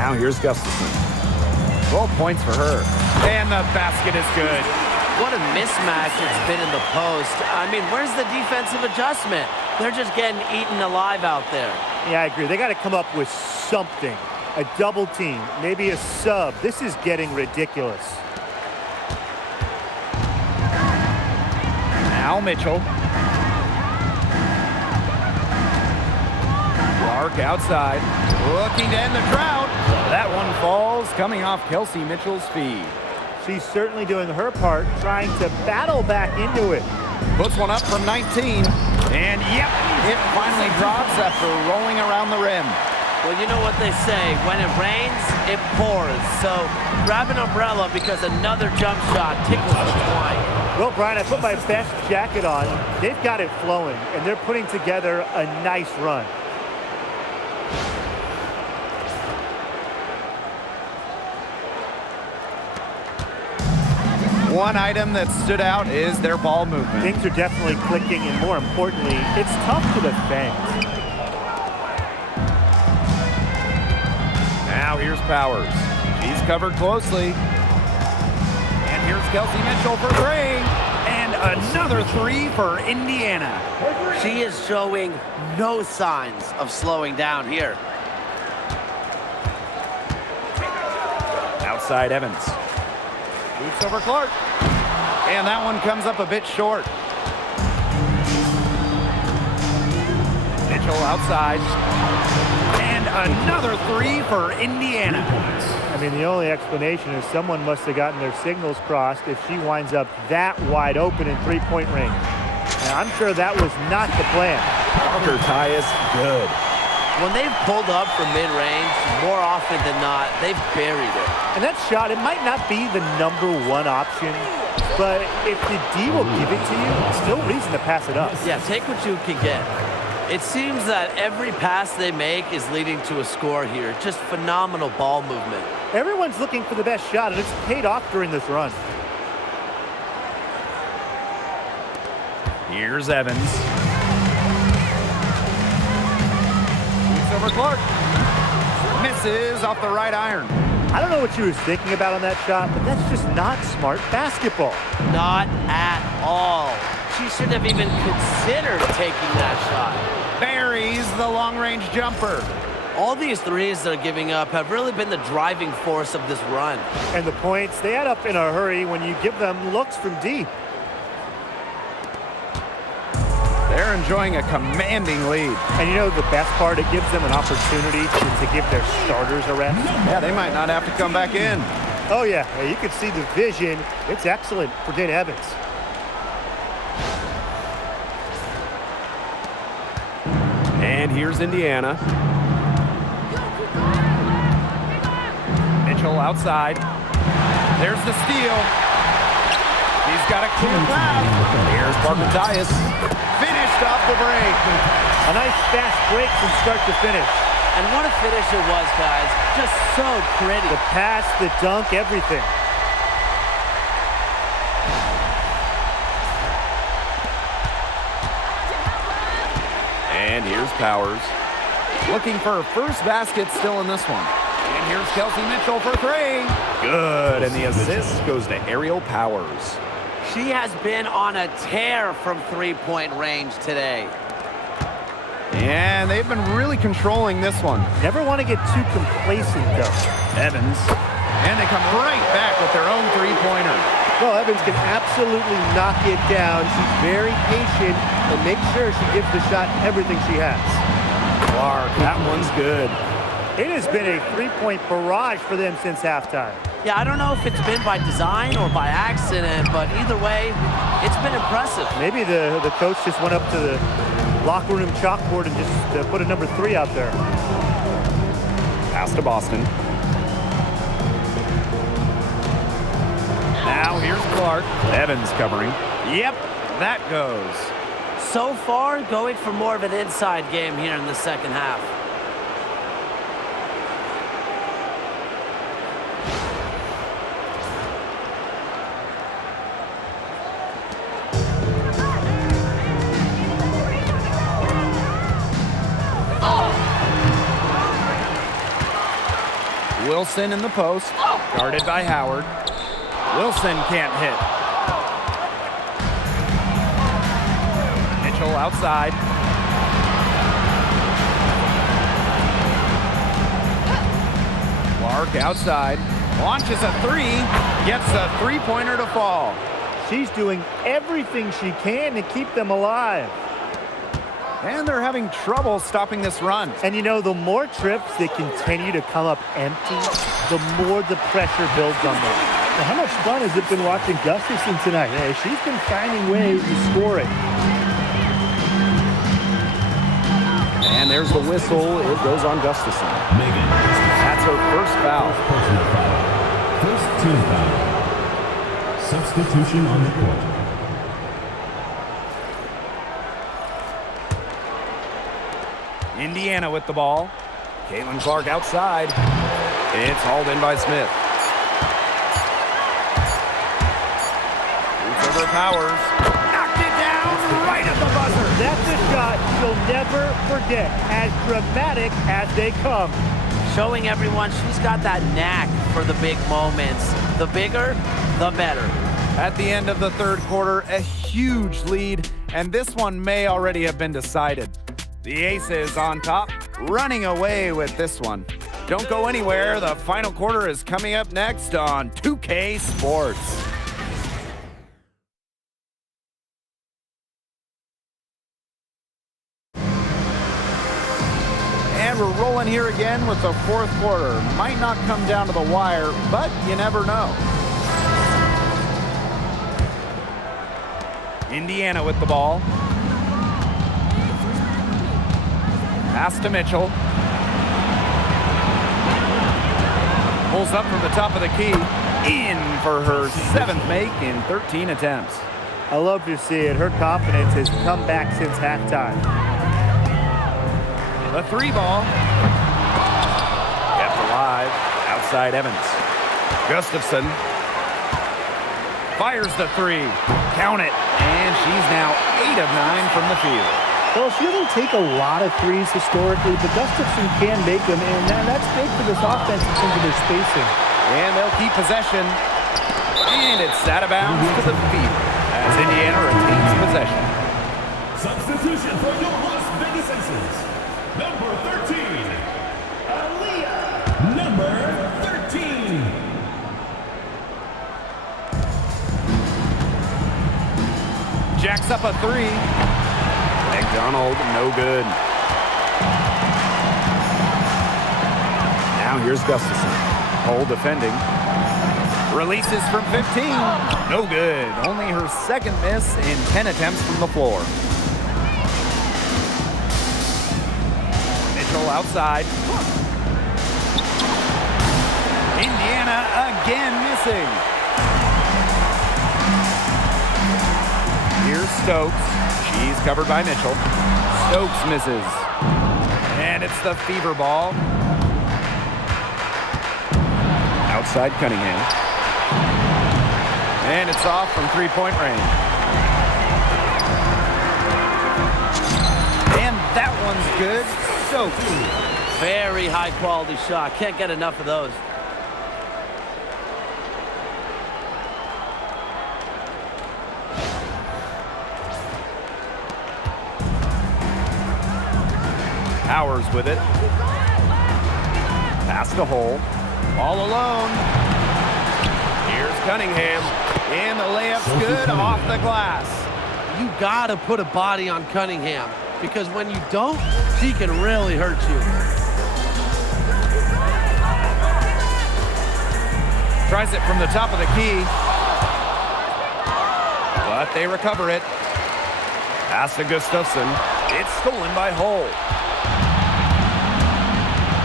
Now here's Gustafson. 12 points for her. And the basket is good. What a mismatch it's been in the post. I mean, where's the defensive adjustment? They're just getting eaten alive out there. Yeah, I agree. They got to come up with something. A double team, maybe a sub. This is getting ridiculous. Now Mitchell. Clark outside. Looking to end the drought. That one falls, coming off Kelsey Mitchell's feet. She's certainly doing her part, trying to battle back into it. Puts one up from 19. And yep, it finally drops after rolling around the rim. Well, you know what they say, when it rains, it pours. So grab an umbrella because another jump shot tickles the twine. Well, Brian, I put my best jacket on. They've got it flowing, and they're putting together a nice run. One item that stood out is their ball movement. Things are definitely clicking, and more importantly, it's tough to defend. Now here's Powers. She's covered closely. And here's Kelsey Mitchell for three. And another three for Indiana. She is showing no signs of slowing down here. Outside Evans. Boots over Clark. And that one comes up a bit short. Mitchell outside. And another three for Indiana. I mean, the only explanation is someone must have gotten their signals crossed if she winds up that wide open in three-point range. And I'm sure that was not the plan. Parker Tyus, good. When they've pulled up from mid-range, more often than not, they've buried it. And that shot, it might not be the #1 option, but if the D will give it to you, still reason to pass it up. Yeah, take what you can get. It seems that every pass they make is leading to a score here. Just phenomenal ball movement. Everyone's looking for the best shot, and it's paid off during this run. Here's Evans. Boots over Clark. Misses off the right iron. I don't know what she was thinking about on that shot, but that's just not smart basketball. Not at all. She should have even considered taking that shot. Buries the long-range jumper. All these threes they're giving up have really been the driving force of this run. And the points, they add up in a hurry when you give them looks from deep. They're enjoying a commanding lead. And you know the best part, it gives them an opportunity to give their starters a rest. Yeah, they might not have to come back in. Oh yeah, you can see the vision. It's excellent for Dana Evans. And here's Indiana. Mitchell outside. There's the steal. He's got a clear path. Here's Parker Tyus. Finished off the break. A nice fast break from start to finish. And what a finish it was, guys. Just so pretty. The pass, the dunk, everything. And here's Powers. Looking for her first basket still in this one. And here's Kelsey Mitchell for three. Good, and the assist goes to Aerial Powers. She has been on a tear from three-point range today. And they've been really controlling this one. Never want to get too complacent, though. Evans. And they come right back with their own three-pointer. Well, Evans can absolutely knock it down. She's very patient and makes sure she gives the shot everything she has. Clark, that one's good. It has been a three-point barrage for them since halftime. Yeah, I don't know if it's been by design or by accident, but either way, it's been impressive. Maybe the coach just went up to the locker room chalkboard and just put a number 3 out there. Pass to Boston. Now here's Clark. Evans covering. Yep, that goes. So far, going for more of an inside game here in the second half. Wilson in the post, guarded by Howard. Wilson can't hit. Mitchell outside. Clark outside. Launches a three. Gets a three-pointer to fall. She's doing everything she can to keep them alive. And they're having trouble stopping this run. And you know, the more trips they continue to come up empty, the more the pressure builds on them. Now, how much fun has it been watching Gustafson tonight? Hey, she's been finding ways to score it. And there's the whistle. It goes on Gustafson. That's her first foul. Personal foul. First team foul. Substitution on the court. Indiana with the ball. Caitlin Clark outside. It's hauled in by Smith. Shoots over Powers. Knocked it down right at the buzzer. That's a shot you'll never forget, as dramatic as they come. Showing everyone she's got that knack for the big moments. The bigger, the better. At the end of the third quarter, a huge lead, and this one may already have been decided. The Aces on top, running away with this one. Don't go anywhere. The final quarter is coming up next on 2K Sports. And we're rolling here again with the fourth quarter. Might not come down to the wire, but you never know. Indiana with the ball. Pass to Mitchell. Pulls up from the top of the key. In for her seventh make in 13 attempts. I love to see it. Her confidence has come back since halftime. The three ball. Kept alive. Outside Evans. Gustafson. Fires the three. Count it. And she's now 8 of 9 from the field. Well, she doesn't take a lot of threes historically, but Gustafson can make them, and that's big for this offense in terms of their spacing. And they'll keep possession. And it's out of bounds to the field as Indiana retains possession. Substitution for your Las Vegas Aces. Number 13, Aaliyah. Number 13. Jacks up a three. McDonald, no good. Now here's Gustafson. Cole defending. Releases from 15. No good. Only her second miss in 10 attempts from the floor. Mitchell outside. Indiana again missing. Here's Stokes. She's covered by Mitchell. Stokes misses. And it's the fever ball. Outside Cunningham. And it's off from three-point range. And that one's good. Stokes. Very high-quality shot. Can't get enough of those. Powers with it. Pass to Hole. All alone. Here's Cunningham. And the layup's good off the glass. You gotta put a body on Cunningham, because when you don't, she can really hurt you. Tries it from the top of the key. But they recover it. Pass to Gustafson. It's stolen by Hole.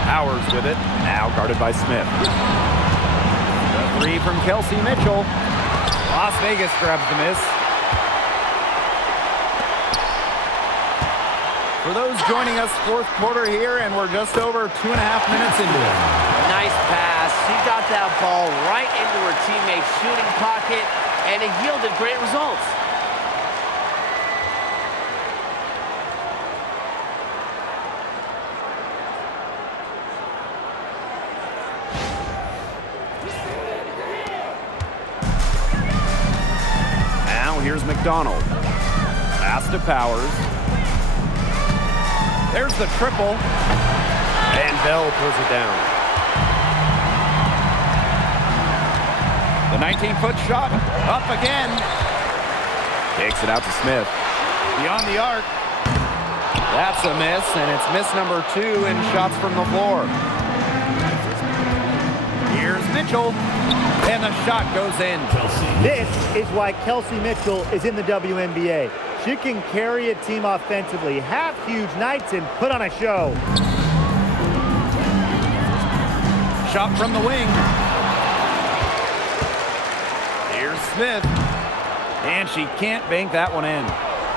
Powers with it. Now guarded by Smith. The three from Kelsey Mitchell. Las Vegas grabs the miss. For those joining us, fourth quarter here, and we're just over 2.5 minutes into it. Nice pass. She got that ball right into her teammate's shooting pocket, and it yielded great results. Here's McDonald. Pass to Powers. There's the triple. And Bell pulls it down. The 19-foot shot up again. Takes it out to Smith. Beyond the arc. That's a miss, and it's miss number 2 in shots from the floor. Here's Mitchell, and the shot goes in. This is why Kelsey Mitchell is in the WNBA. She can carry a team offensively, have huge nights, and put on a show. Shot from the wing. Here's Smith, and she can't bank that one in.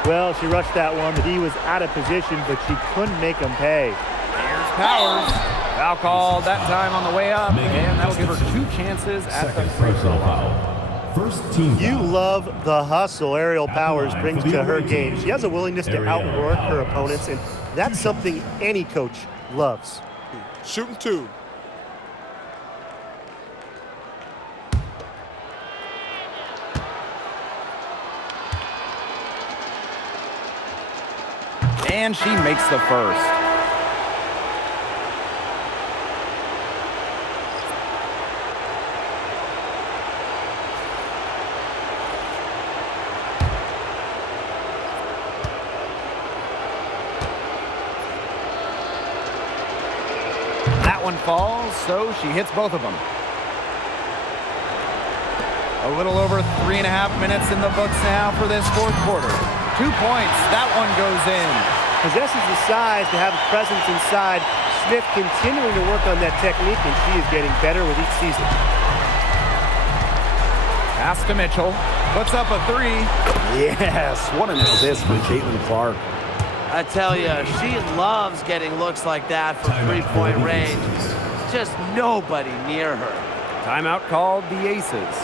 Well, she rushed that one. The D was out of position, but she couldn't make him pay. Here's Powers. Foul called that time on the way up, and that'll give her 2 chances at the free throw line. First team You foul. love the hustle Ariel Powers brings to her game. She has a willingness to outwork her opponents, and that's something any coach loves. Shooting 2. And she makes the first. That one falls, so she hits both of them. A little over 3.5 minutes in the books now for this fourth quarter. 2 points, that one goes in. Possesses the size to have a presence inside. Smith continuing to work on that technique, and she is getting better with each season. Pass to Mitchell, puts up a 3. Yes, what an assist from Caitlin Clark. I tell you, she loves getting looks like that from three-point range. Just nobody near her. Timeout called the Aces.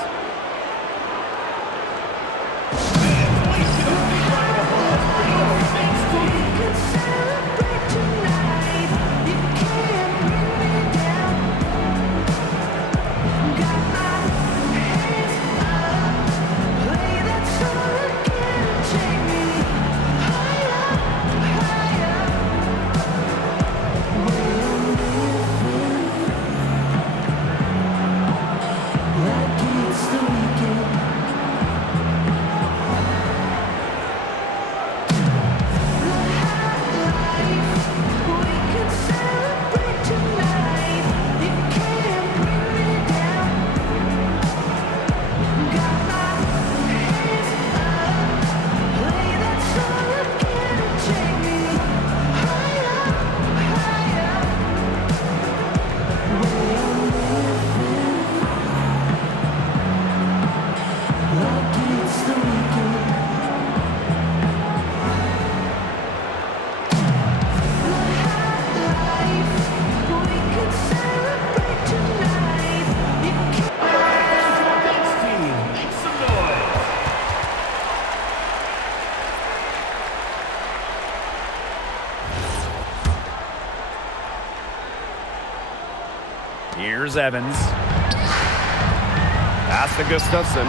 Here's Evans. Pass to Gustafson.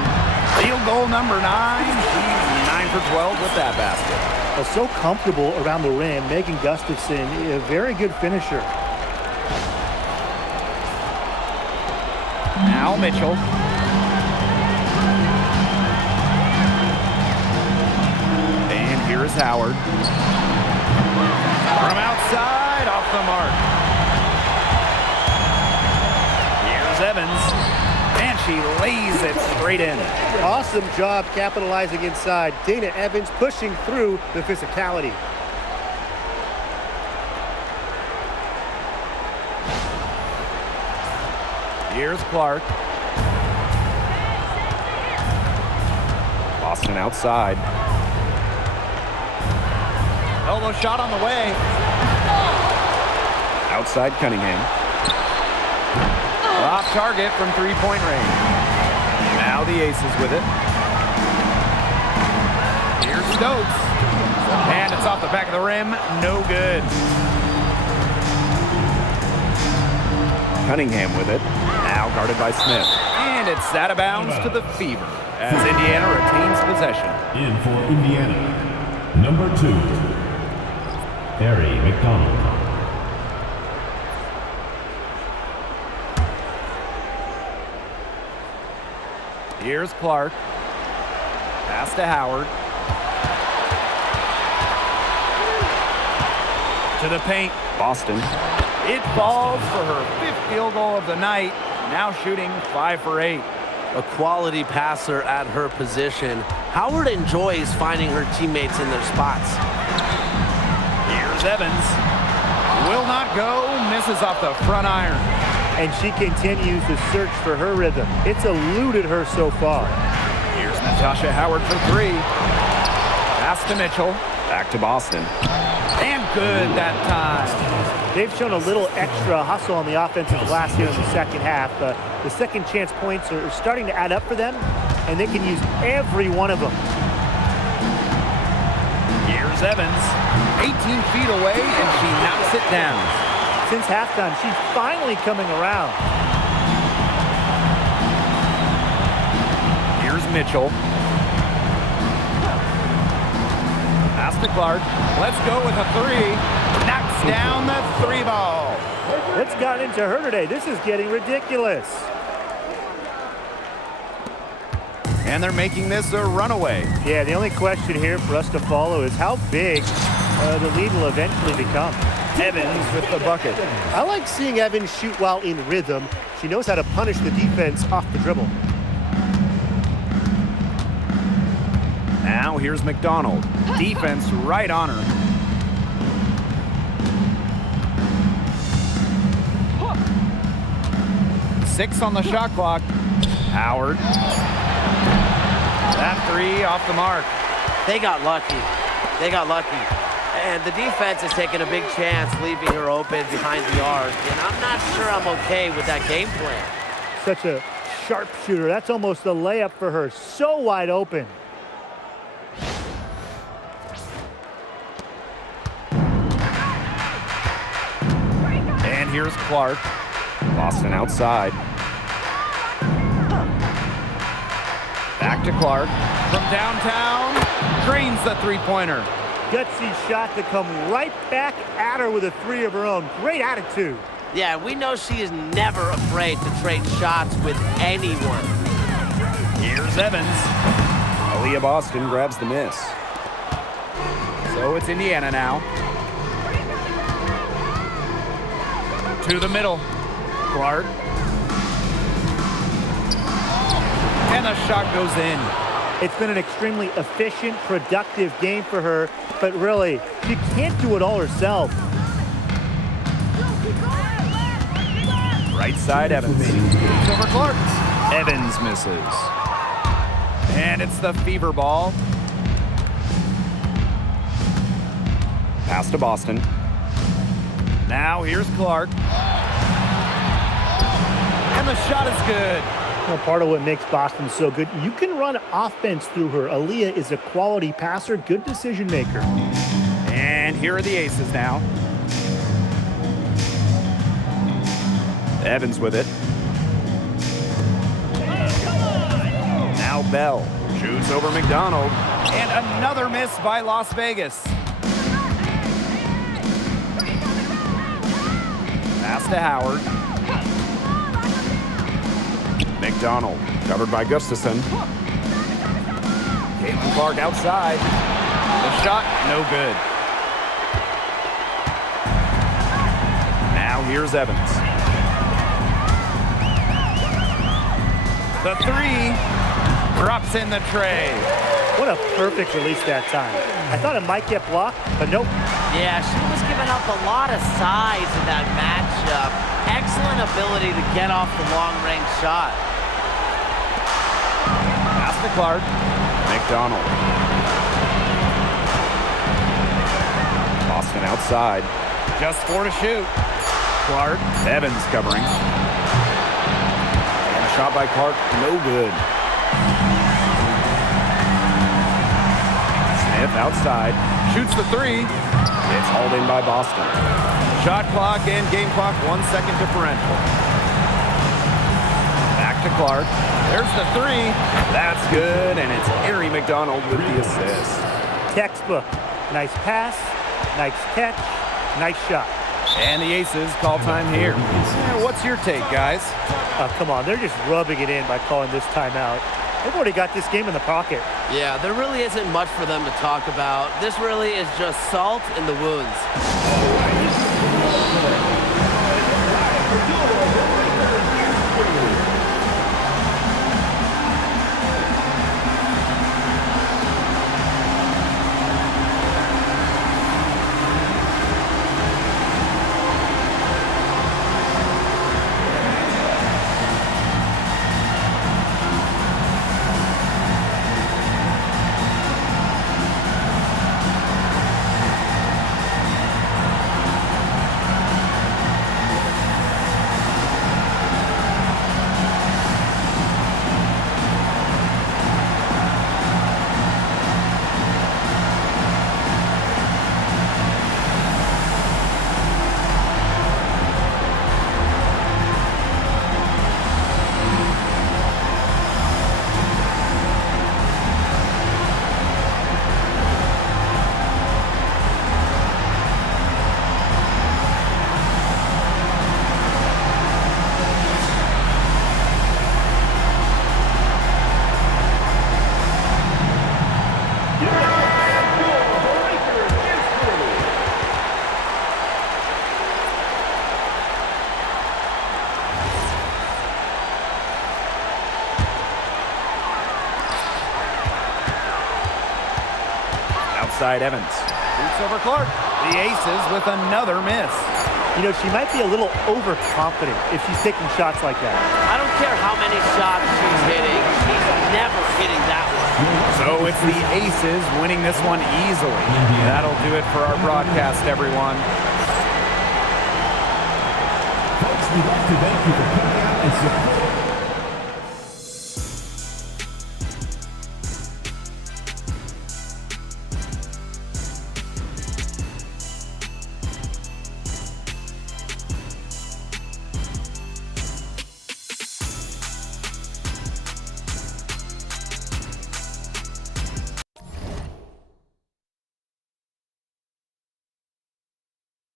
Field goal number 9. She's 9 for 12 with that basket. So comfortable around the rim, Megan Gustafson a very good finisher. Now Mitchell. And here's Howard. From outside, off the mark. Here's Evans. And she lays it straight in. Awesome job capitalizing inside. Dana Evans pushing through the physicality. Here's Clark. Boston outside. Elbow shot on the way. Outside Cunningham. Off target from three-point range. Now the Aces with it. Here's Stokes. And it's off the back of the rim. No good. Cunningham with it. Now guarded by Smith. And it's out of bounds to the Fever as Indiana retains possession. In for Indiana, number 2, Harry McDonald. Here's Clark. Pass to Howard. To the paint. Boston. It falls for her 5th field goal of the night. Now shooting 5 for 8. A quality passer at her position. Howard enjoys finding her teammates in their spots. Here's Evans. Will not go. Misses off the front iron. And she continues to search for her rhythm. It's eluded her so far. Here's Natasha Howard for 3. Pass to Mitchell. Back to Boston. And good that time. They've shown a little extra hustle on the offensive glass here in the second half. The second chance points are starting to add up for them, and they can use every one of them. Here's Evans. 18 feet away, and she knocks it down. Since halftime, she's finally coming around. Here's Mitchell. Pass to Clark. Let's go with a 3. Knocks down the 3 ball. What's gotten into her today? This is getting ridiculous. And they're making this a runaway. Yeah, the only question here for us to follow is how big the lead will eventually become. Evans with the bucket. I like seeing Evans shoot while in rhythm. She knows how to punish the defense off the dribble. Now here's McDonald. Defense right on her. Six on the shot clock. Howard. That 3 off the mark. They got lucky. They got lucky. And the defense is taking a big chance, leaving her open behind the arc. And I'm not sure I'm okay with that game plan. Such a sharpshooter. That's almost a layup for her. So wide open. And here's Clark. Boston outside. Back to Clark. From downtown. Drains the 3-pointer. Gutsy shot to come right back at her with a 3 of her own. Great attitude. Yeah, we know she is never afraid to trade shots with anyone. Here's Evans. Aaliyah Boston grabs the miss. So it's Indiana now. To the middle. Clark. And the shot goes in. It's been an extremely efficient, productive game for her, but really, she can't do it all herself. Right side, Evans. It's over Clark. Evans misses. And it's the fever ball. Pass to Boston. Now here's Clark. And the shot is good. Well, part of what makes Boston so good, you can run offense through her. Aaliyah is a quality passer, good decision maker. And here are the aces now. Evans with it. Now Bell shoots over McDonald. And another miss by Las Vegas. Pass to Howard. McDonald covered by Gustafson. Caitlin Clark outside. The shot, no good. Now here's Evans. The 3 drops in the tray. What a perfect release that time. I thought it might get blocked, but nope. Yeah, she was giving up a lot of size in that matchup. Excellent ability to get off the long-range shot. Pass to Clark. McDonald. Boston outside. Just 4 to shoot. Clark. Evans covering. And a shot by Clark, no good. Smith outside. Shoots the 3. It's hauled in by Boston. Shot clock and game clock 1 second differential. Back to Clark. There's the three. That's good, and it's Ari McDonald with the assist. Textbook. Nice pass, nice catch, nice shot. And the Aces call time here. What's your take, guys? Oh, come on, they're just rubbing it in by calling this timeout. They've already got this game in the pocket. Yeah, there really isn't much for them to talk about. This really is just salt in the wounds. Outside Evans. Boots over Clark. The Aces with another miss. You know, she might be a little overconfident if she's taking shots like that. I don't care how many shots she's hitting. She's never hitting that one. So it's the Aces winning this one easily. That'll do it for our broadcast, everyone. Folks, we'd like to thank you for coming out and supporting